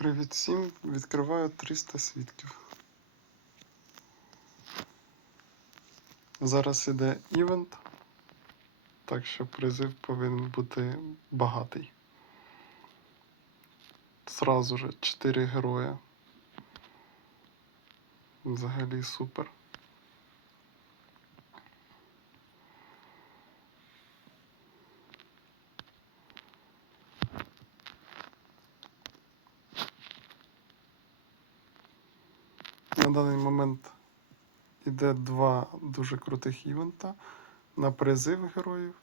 Привіт всім. Відкриваю 300 свідків. Зараз іде івент, так що призив повинен бути багатий. Сразу же 4 героя. Взагалі супер. На даний момент іде два дуже крутих івента на призив героїв.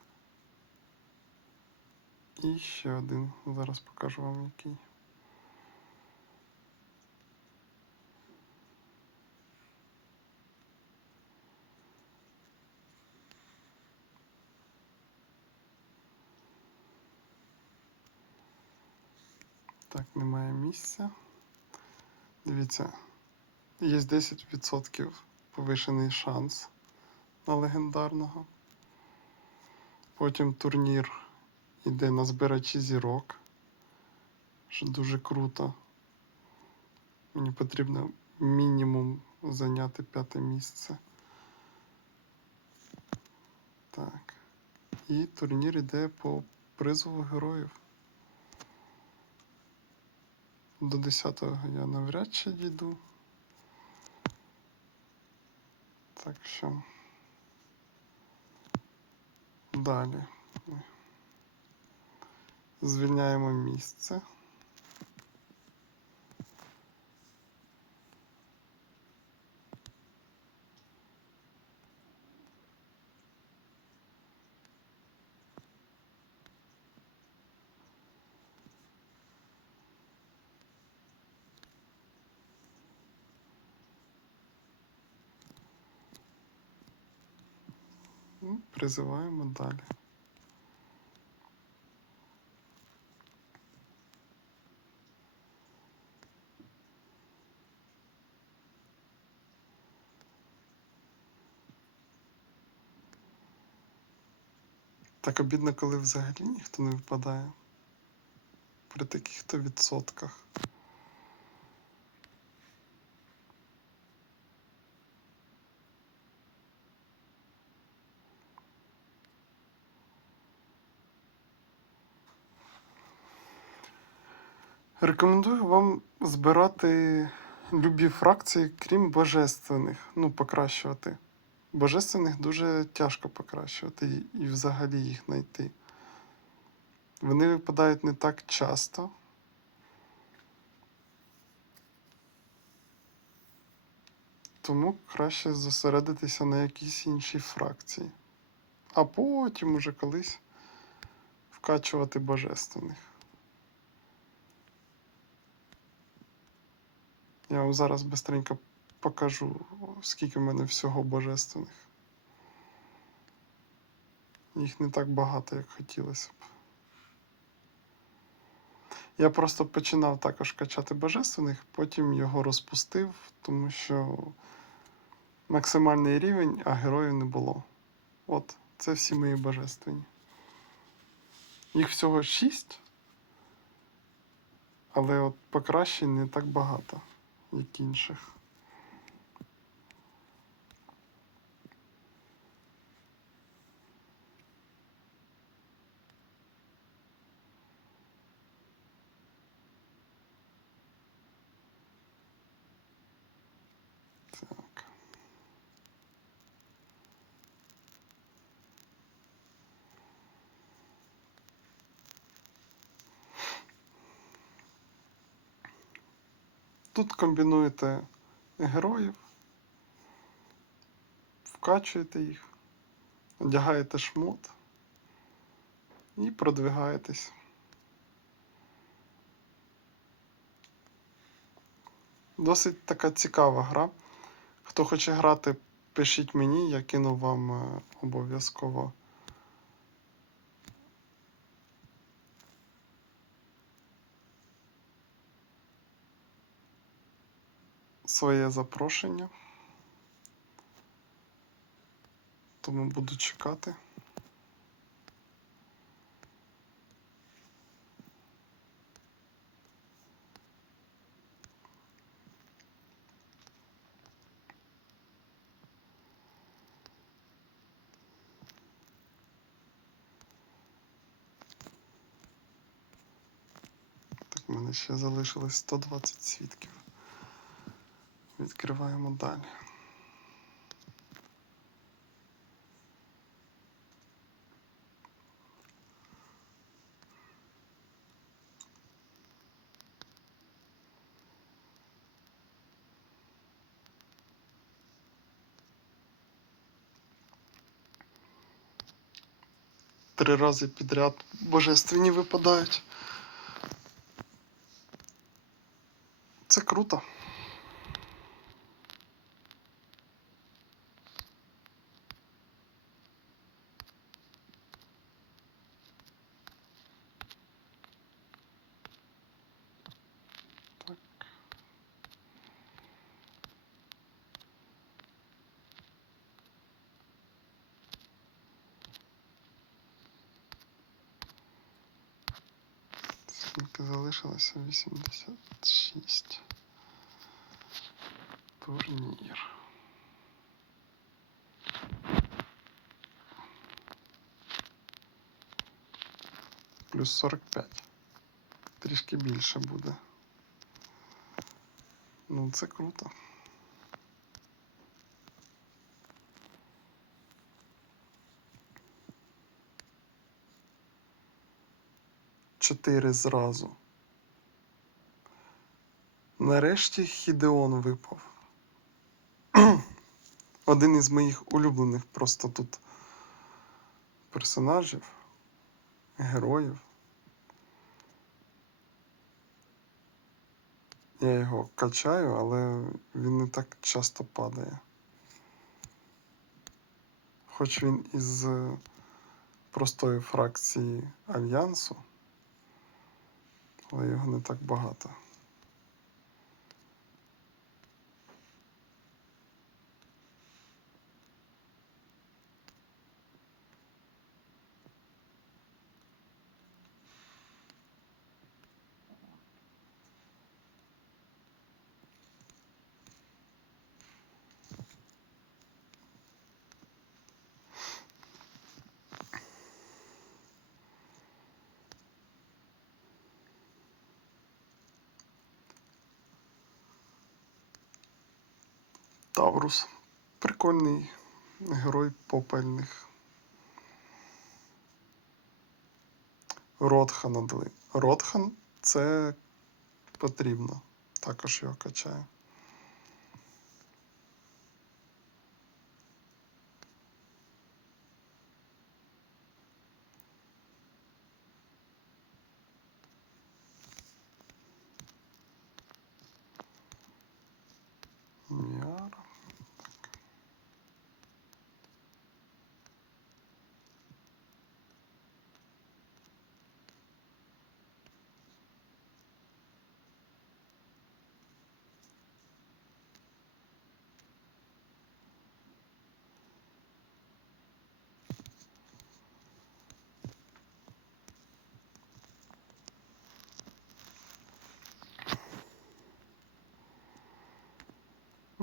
І ще один. Зараз покажу вам який. Так, немає місця. Дивіться, є 10% повишений шанс на легендарного. Потім турнір йде на збирачі зірок, що дуже круто. Мені потрібно мінімум зайняти п'яте місце. Так. І турнір йде по призову героїв. До 10-го я навряд чи дійду. Так що. Далі. Звільняємо місце. Ну, Призиваємо далі. Так обідно, коли взагалі ніхто не випадає. При таких то відсотках. Рекомендую вам збирати любі фракції, крім божественних. Ну, покращувати. Божественних дуже тяжко покращувати і, взагалі їх знайти. Вони випадають не так часто. Тому краще зосередитися на якійсь іншій фракції. А потім уже колись вкачувати божественних. Я вам зараз быстренько покажу, скільки в мене всього божественних. Їх не так багато, як хотілося б. Я просто починав також качати божественних, потім його розпустив, тому що максимальний рівень, а героїв не було. От, це всі мої божественні. Їх всього шість, але от покращень не так багато як інших. Тут комбінуєте героїв, вкачуєте їх, одягаєте шмот і продвигаєтесь. Досить така цікава гра. Хто хоче грати, пишіть мені, я кину вам е, обов'язково. своє запрошення. Тому буду чекати. У мене ще залишилось 120 свідків. Відкриваємо далі. Три рази підряд божественні випадають. Це круто. Так. Скільки залишилося? 86. Турнір. Плюс 45. Трішки більше буде. Ну, це круто. Чотири зразу. Нарешті Хідеон випав. Один із моїх улюблених просто тут персонажів, героїв. Я його качаю, але він не так часто падає. Хоч він із простої фракції Альянсу, але його не так багато. Таврус. Прикольний герой попельних. Ротхана дали. Ротхан це потрібно. Також його качаю.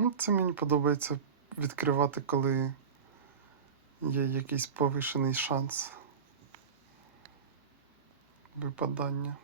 Ну, це мені подобається відкривати, коли є якийсь повишений шанс випадання.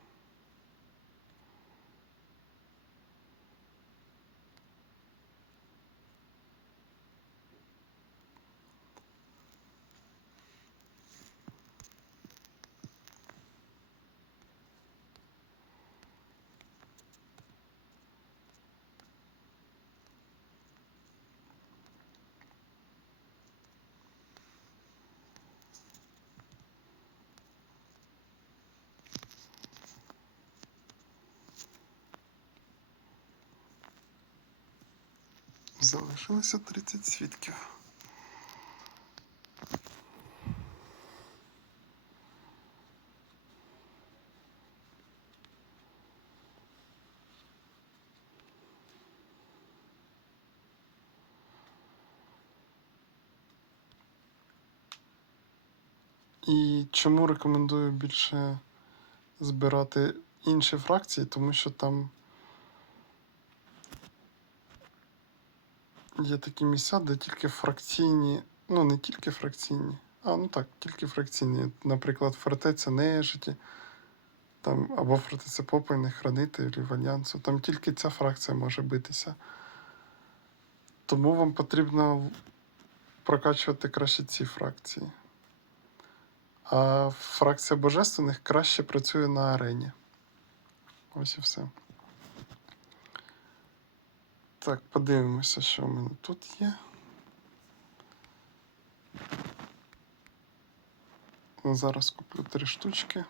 Залишилося 30 свідків. І чому рекомендую більше збирати інші фракції, тому що там є такі місця, де тільки фракційні, ну не тільки фракційні, а ну так, тільки фракційні. Наприклад, фортеця нежиті, там або фортецепопойних хранителів альянсу. Там тільки ця фракція може битися. Тому вам потрібно прокачувати краще ці фракції. А фракція божественних краще працює на арені. Ось і все. Так, подивимося, що в мене тут є. Зараз куплю три штучки.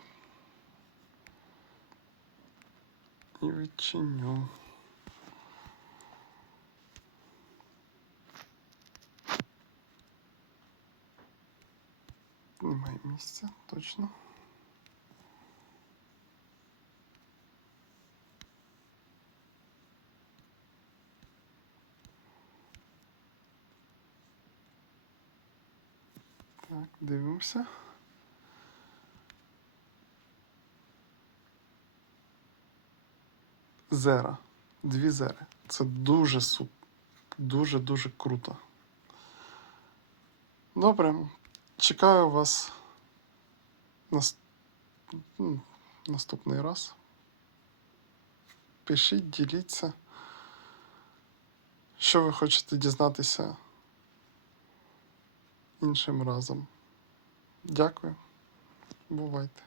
І відчиню. Немає місця, точно. Так, дивимося. Зера. Дві зери. Це дуже суп. Дуже-дуже круто. Добре. Чекаю вас нас... наступний раз. Пишіть, діліться. Що ви хочете дізнатися іншим разом. Дякую. Бувайте.